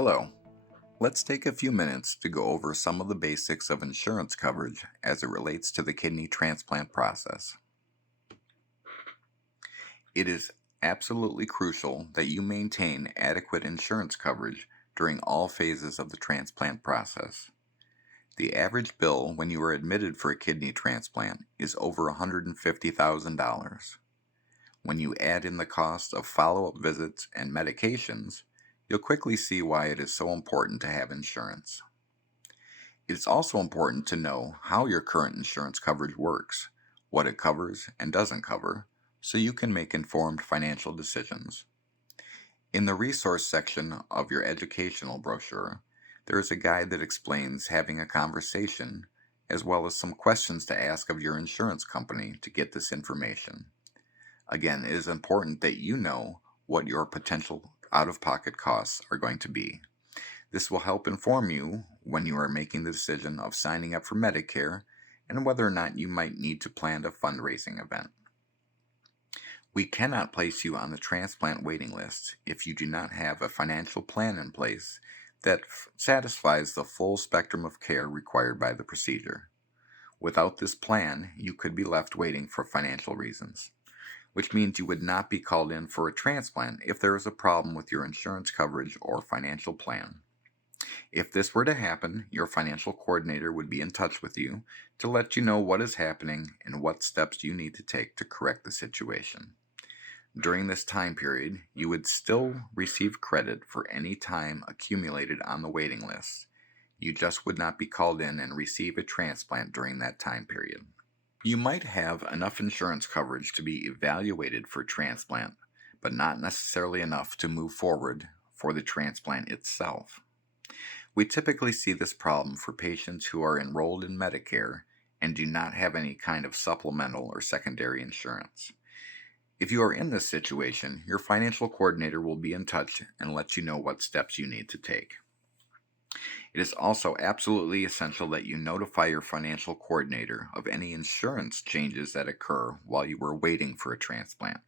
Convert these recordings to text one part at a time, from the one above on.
Hello. Let's take a few minutes to go over some of the basics of insurance coverage as it relates to the kidney transplant process. It is absolutely crucial that you maintain adequate insurance coverage during all phases of the transplant process. The average bill when you are admitted for a kidney transplant is over $150,000. When you add in the cost of follow-up visits and medications, you'll quickly see why it is so important to have insurance. It's also important to know how your current insurance coverage works, what it covers and doesn't cover, so you can make informed financial decisions. In the resource section of your educational brochure, there is a guide that explains having a conversation, as well as some questions to ask of your insurance company to get this information. Again, it is important that you know what your potential out-of-pocket costs are going to be. This will help inform you when you are making the decision of signing up for Medicare and whether or not you might need to plan a fundraising event. We cannot place you on the transplant waiting list if you do not have a financial plan in place that satisfies the full spectrum of care required by the procedure. Without this plan, you could be left waiting for financial reasons, which means you would not be called in for a transplant if there is a problem with your insurance coverage or financial plan. If this were to happen, your financial coordinator would be in touch with you to let you know what is happening and what steps you need to take to correct the situation. During this time period, you would still receive credit for any time accumulated on the waiting list. You just would not be called in and receive a transplant during that time period. You might have enough insurance coverage to be evaluated for transplant, but not necessarily enough to move forward for the transplant itself. We typically see this problem for patients who are enrolled in Medicare and do not have any kind of supplemental or secondary insurance. If you are in this situation, your financial coordinator will be in touch and let you know what steps you need to take. It is also absolutely essential that you notify your financial coordinator of any insurance changes that occur while you are waiting for a transplant.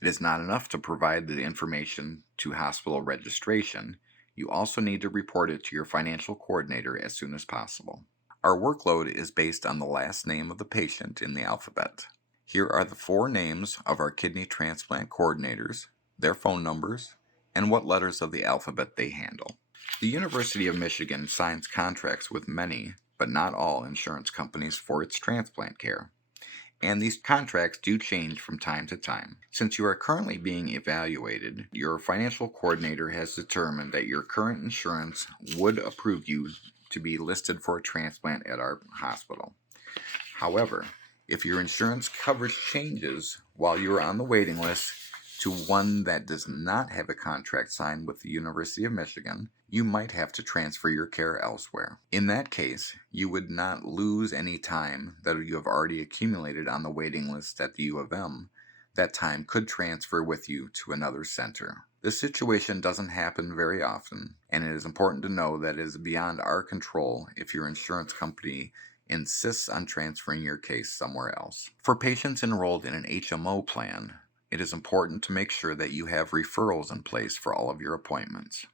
It is not enough to provide the information to hospital registration. You also need to report it to your financial coordinator as soon as possible. Our workload is based on the last name of the patient in the alphabet. Here are the 4 names of our kidney transplant coordinators, their phone numbers, and what letters of the alphabet they handle. The University of Michigan signs contracts with many, but not all, insurance companies for its transplant care, and these contracts do change from time to time. Since you are currently being evaluated, your financial coordinator has determined that your current insurance would approve you to be listed for a transplant at our hospital. However, if your insurance coverage changes while you are on the waiting list to one that does not have a contract signed with the University of Michigan, you might have to transfer your care elsewhere. In that case, you would not lose any time that you have already accumulated on the waiting list at the U of M. That time could transfer with you to another center. This situation doesn't happen very often, and it is important to know that it is beyond our control if your insurance company insists on transferring your case somewhere else. For patients enrolled in an HMO plan, it is important to make sure that you have referrals in place for all of your appointments.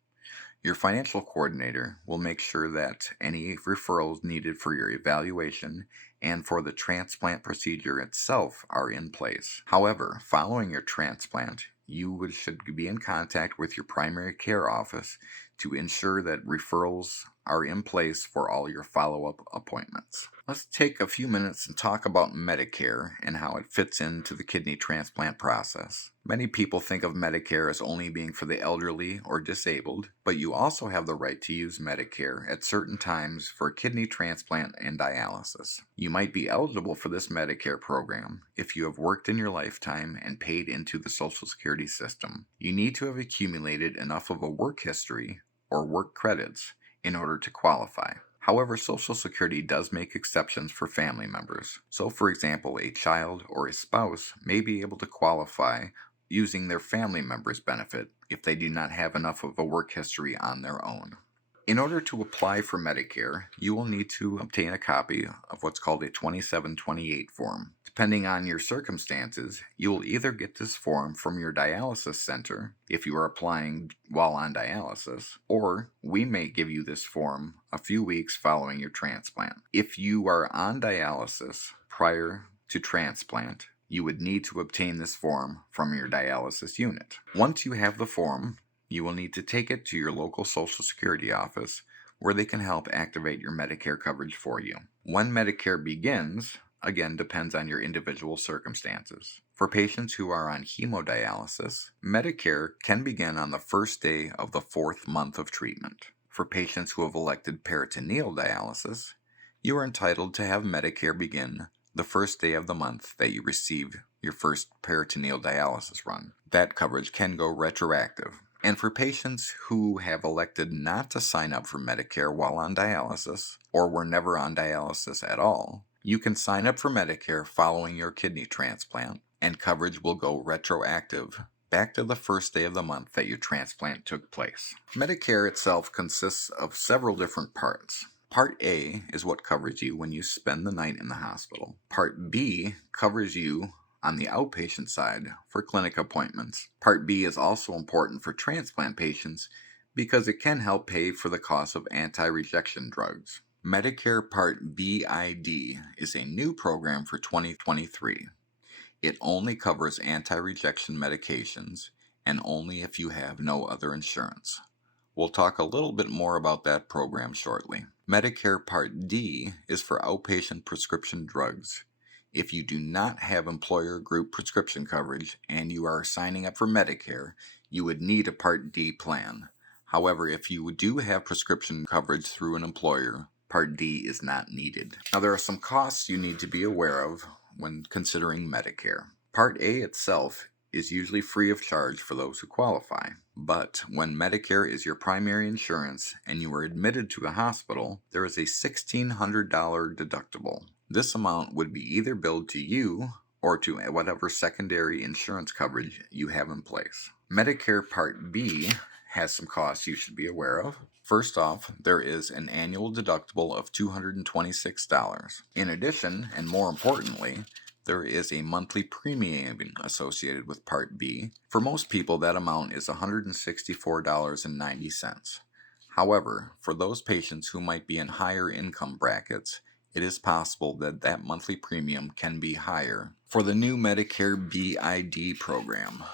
Your financial coordinator will make sure that any referrals needed for your evaluation and for the transplant procedure itself are in place. However, following your transplant, you should be in contact with your primary care office to ensure that referrals are in place for all your follow-up appointments. Let's take a few minutes and talk about Medicare and how it fits into the kidney transplant process. Many people think of Medicare as only being for the elderly or disabled, but you also have the right to use Medicare at certain times for kidney transplant and dialysis. You might be eligible for this Medicare program if you have worked in your lifetime and paid into the Social Security system. You need to have accumulated enough of a work history or work credits in order to qualify. However, Social Security does make exceptions for family members. So, for example, a child or a spouse may be able to qualify using their family member's benefit if they do not have enough of a work history on their own. In order to apply for Medicare, you will need to obtain a copy of what's called a 2728 form. Depending on your circumstances, you will either get this form from your dialysis center if you are applying while on dialysis, or we may give you this form a few weeks following your transplant. If you are on dialysis prior to transplant, you would need to obtain this form from your dialysis unit. Once you have the form, you will need to take it to your local Social Security office where they can help activate your Medicare coverage for you. When Medicare begins, again, depends on your individual circumstances. For patients who are on hemodialysis, Medicare can begin on the first day of the 4th month of treatment. For patients who have elected peritoneal dialysis, you are entitled to have Medicare begin the first day of the month that you receive your first peritoneal dialysis run. That coverage can go retroactive. And for patients who have elected not to sign up for Medicare while on dialysis, or were never on dialysis at all, you can sign up for Medicare following your kidney transplant, and coverage will go retroactive back to the first day of the month that your transplant took place. Medicare itself consists of several different parts. Part A is what covers you when you spend the night in the hospital. Part B covers you on the outpatient side for clinic appointments. Part B is also important for transplant patients because it can help pay for the cost of anti-rejection drugs. Medicare Part BID is a new program for 2023. It only covers anti-rejection medications and only if you have no other insurance. We'll talk a little bit more about that program shortly. Medicare Part D is for outpatient prescription drugs. If you do not have employer group prescription coverage and you are signing up for Medicare, you would need a Part D plan. However, if you do have prescription coverage through an employer, Part D is not needed. Now, there are some costs you need to be aware of when considering Medicare. Part A itself is usually free of charge for those who qualify. But when Medicare is your primary insurance and you are admitted to a hospital, there is a $1,600 deductible. This amount would be either billed to you or to whatever secondary insurance coverage you have in place. Medicare Part B has some costs you should be aware of. First off, there is an annual deductible of $226. In addition, and more importantly, there is a monthly premium associated with Part B. For most people, that amount is $164.90. However, for those patients who might be in higher income brackets, it is possible that that monthly premium can be higher. For the new Medicare BID program,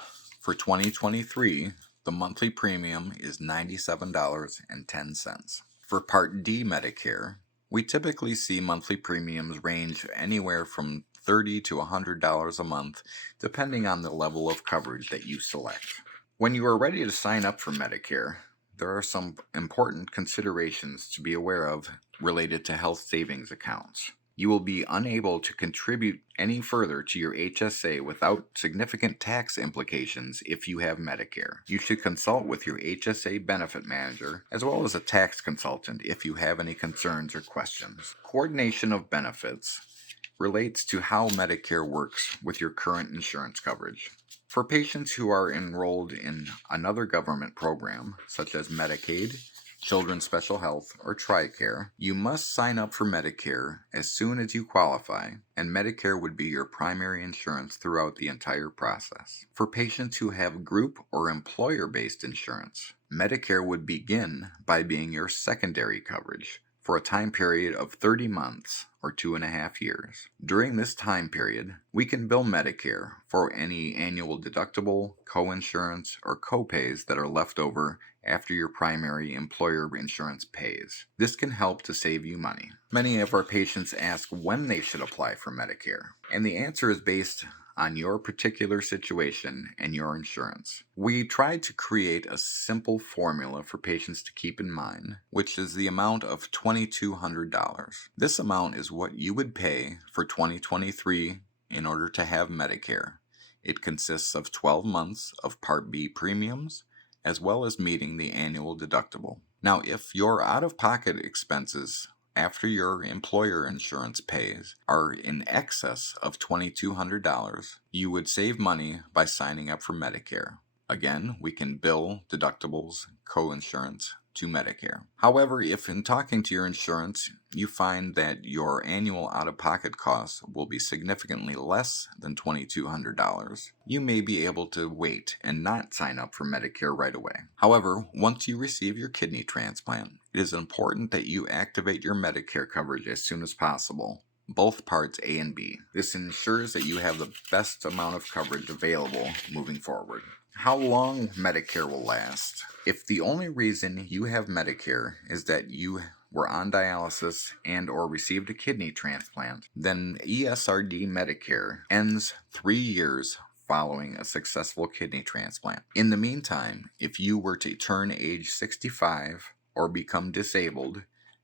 for 2023, the monthly premium is $97.10. For Part D Medicare, we typically see monthly premiums range anywhere from $30 to $100 a month, depending on the level of coverage that you select. When you are ready to sign up for Medicare, there are some important considerations to be aware of related to health savings accounts. You will be unable to contribute any further to your HSA without significant tax implications if you have Medicare. You should consult with your HSA benefit manager as well as a tax consultant if you have any concerns or questions. Coordination of benefits relates to how Medicare works with your current insurance coverage. For patients who are enrolled in another government program, such as Medicaid, Children's Special Health, or TRICARE, you must sign up for Medicare as soon as you qualify, and Medicare would be your primary insurance throughout the entire process. For patients who have group or employer-based insurance, Medicare would begin by being your secondary coverage for a time period of 30 months or 2.5 years. During this time period, we can bill Medicare for any annual deductible, coinsurance, or copays that are left over after your primary employer insurance pays. This can help to save you money. Many of our patients ask when they should apply for Medicare, and the answer is based on your particular situation and your insurance. We tried to create a simple formula for patients to keep in mind, which is the amount of $2,200. This amount is what you would pay for 2023 in order to have Medicare. It consists of 12 months of Part B premiums, as well as meeting the annual deductible. Now, if your out-of-pocket expenses after your employer insurance pays are in excess of $2,200, you would save money by signing up for Medicare. Again, we can bill deductibles, coinsurance, to Medicare. However, if in talking to your insurance you find that your annual out-of-pocket costs will be significantly less than $2,200, you may be able to wait and not sign up for Medicare right away. However, once you receive your kidney transplant, it is important that you activate your Medicare coverage as soon as possible, both parts A and B. This ensures that you have the best amount of coverage available moving forward. How long Medicare will last? If the only reason you have Medicare is that you were on dialysis and or received a kidney transplant, then ESRD Medicare ends 3 years following a successful kidney transplant. In the meantime, if you were to turn age 65 or become disabled,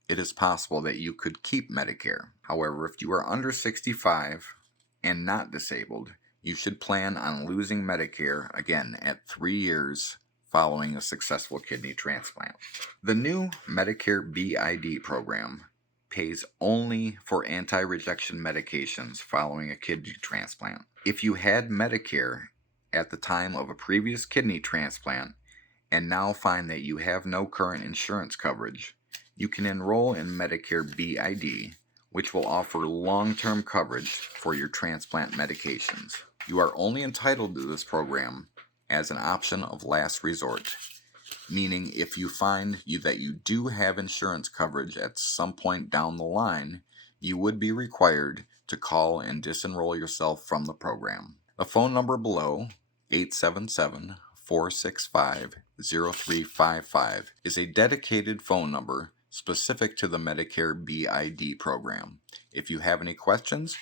it is possible that you could keep Medicare. However, if you are under 65 and not disabled, you should plan on losing Medicare again at 3 years following a successful kidney transplant. The new Medicare BID program pays only for anti-rejection medications following a kidney transplant. If you had Medicare at the time of a previous kidney transplant and now find that you have no current insurance coverage, you can enroll in Medicare BID, which will offer long-term coverage for your transplant medications. You are only entitled to this program as an option of last resort, meaning if you find that you do have insurance coverage at some point down the line, you would be required to call and disenroll yourself from the program. The phone number below, 877-465-0355, is a dedicated phone number specific to the Medicare BID program. If you have any questions,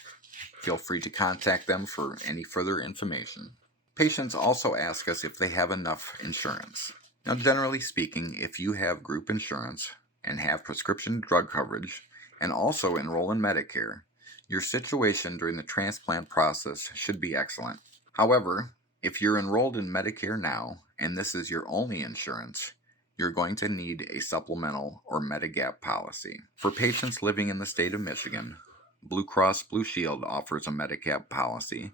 feel free to contact them for any further information. Patients also ask us if they have enough insurance. Now, generally speaking, if you have group insurance and have prescription drug coverage and also enroll in Medicare, your situation during the transplant process should be excellent. However, if you're enrolled in Medicare now and this is your only insurance, you're going to need a supplemental or Medigap policy. For patients living in the state of Michigan, Blue Cross Blue Shield offers a Medigap policy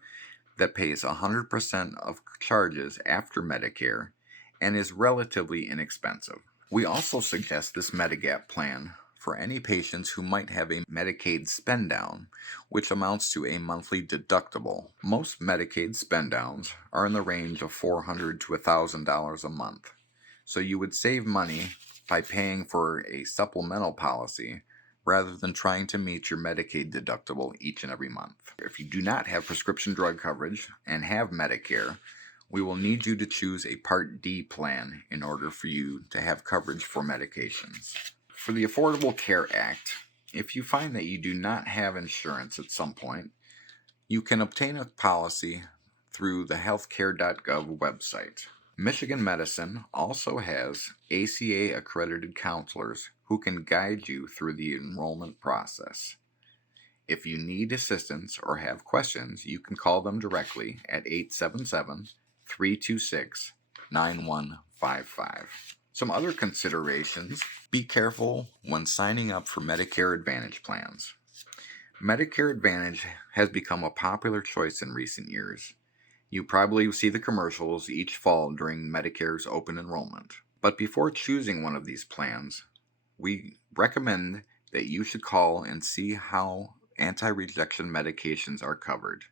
that pays 100% of charges after Medicare and is relatively inexpensive. We also suggest this Medigap plan for any patients who might have a Medicaid spend down, which amounts to a monthly deductible. Most Medicaid spend downs are in the range of $400 to $1,000 a month, so you would save money by paying for a supplemental policy rather than trying to meet your Medicaid deductible each and every month. If you do not have prescription drug coverage and have Medicare, we will need you to choose a Part D plan in order for you to have coverage for medications. For the Affordable Care Act, if you find that you do not have insurance at some point, you can obtain a policy through the healthcare.gov website. Michigan Medicine also has ACA accredited counselors who can guide you through the enrollment process. If you need assistance or have questions, you can call them directly at 877-326-9155. Some other considerations: be careful when signing up for Medicare Advantage plans. Medicare Advantage has become a popular choice in recent years. You probably see the commercials each fall during Medicare's open enrollment. But before choosing one of these plans, we recommend that you should call and see how anti-rejection medications are covered.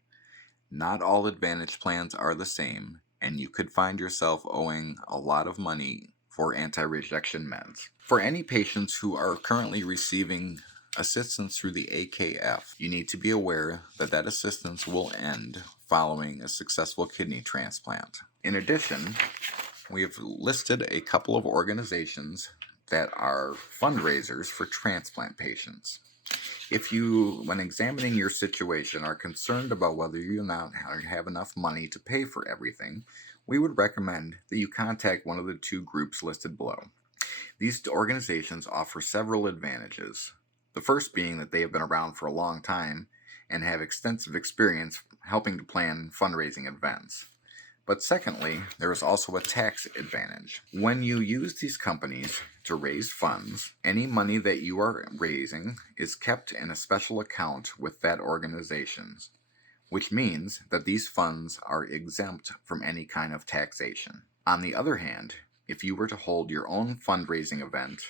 Not all Advantage plans are the same, and you could find yourself owing a lot of money for anti-rejection meds. For any patients who are currently receiving assistance through the AKF, you need to be aware that that assistance will end following a successful kidney transplant. In addition, we have listed a couple of organizations that are fundraisers for transplant patients. If you, when examining your situation, are concerned about whether you not have enough money to pay for everything, we would recommend that you contact one of the two groups listed below. These organizations offer several advantages. The first being that they have been around for a long time and have extensive experience helping to plan fundraising events. But secondly, there is also a tax advantage. When you use these companies to raise funds, any money that you are raising is kept in a special account with that organization, which means that these funds are exempt from any kind of taxation. On the other hand, if you were to hold your own fundraising event,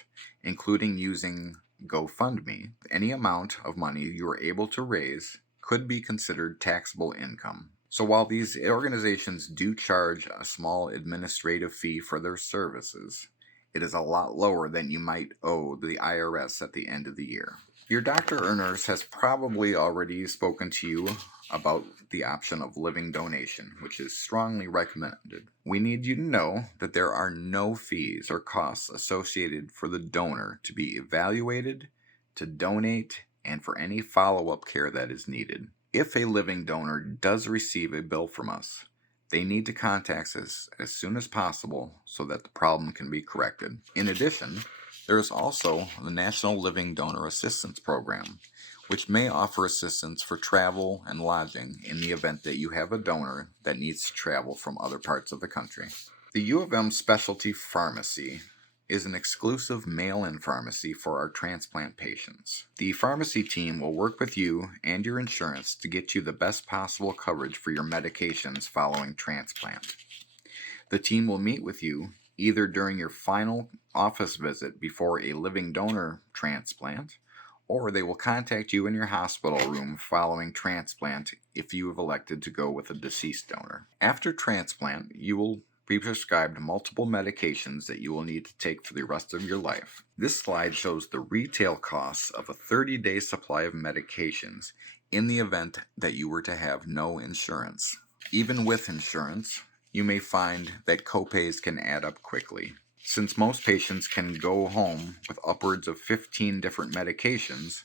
including using GoFundMe, any amount of money you are able to raise could be considered taxable income. So while these organizations do charge a small administrative fee for their services, it is a lot lower than you might owe the IRS at the end of the year. Your doctor or nurse has probably already spoken to you about the option of living donation, which is strongly recommended. We need you to know that there are no fees or costs associated for the donor to be evaluated, to donate, and for any follow-up care that is needed. If a living donor does receive a bill from us, they need to contact us as soon as possible so that the problem can be corrected. In addition, there is also the National Living Donor Assistance Program, which may offer assistance for travel and lodging in the event that you have a donor that needs to travel from other parts of the country. The U of M Specialty Pharmacy is an exclusive mail-in pharmacy for our transplant patients. The pharmacy team will work with you and your insurance to get you the best possible coverage for your medications following transplant. The team will meet with you either during your final office visit before a living donor transplant, or they will contact you in your hospital room following transplant if you have elected to go with a deceased donor. After transplant, you will be prescribed multiple medications that you will need to take for the rest of your life. This slide shows the retail costs of a 30-day supply of medications in the event that you were to have no insurance. Even with insurance, you may find that copays can add up quickly. Since most patients can go home with upwards of 15 different medications,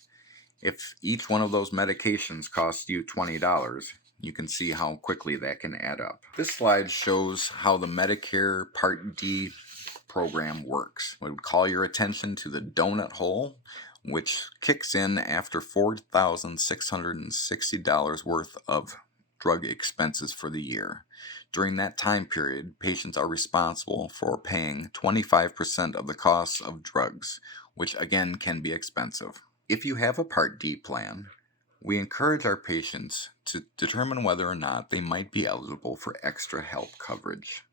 if each one of those medications costs you $20, you can see how quickly that can add up. This slide shows how the Medicare Part D program works. We would call your attention to the donut hole, which kicks in after $4,660 worth of drug expenses for the year. During that time period, patients are responsible for paying 25% of the costs of drugs, which again can be expensive. If you have a Part D plan, we encourage our patients to determine whether or not they might be eligible for extra help coverage.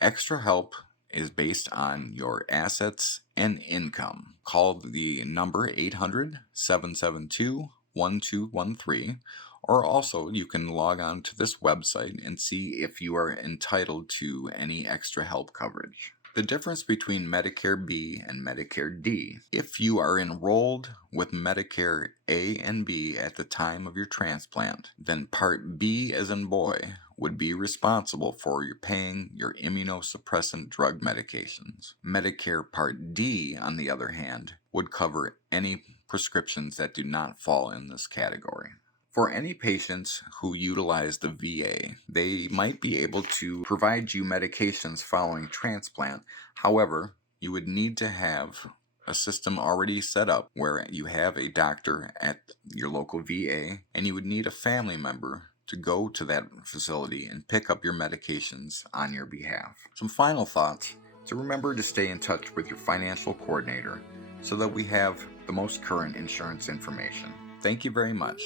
Extra help is based on your assets and income. Call the number 800-772-1213, or also you can log on to this website and see if you are entitled to any extra help coverage. The difference between Medicare B and Medicare D. If you are enrolled with Medicare A and B at the time of your transplant, then Part B as in boy would be responsible for your paying your immunosuppressant drug medications. Medicare Part D, on the other hand, would cover any prescriptions that do not fall in this category. For any patients who utilize the VA, they might be able to provide you medications following transplant. However, you would need to have a system already set up where you have a doctor at your local VA, and you would need a family member to go to that facility and pick up your medications on your behalf. Some final thoughts: to remember to stay in touch with your financial coordinator so that we have the most current insurance information. Thank you very much.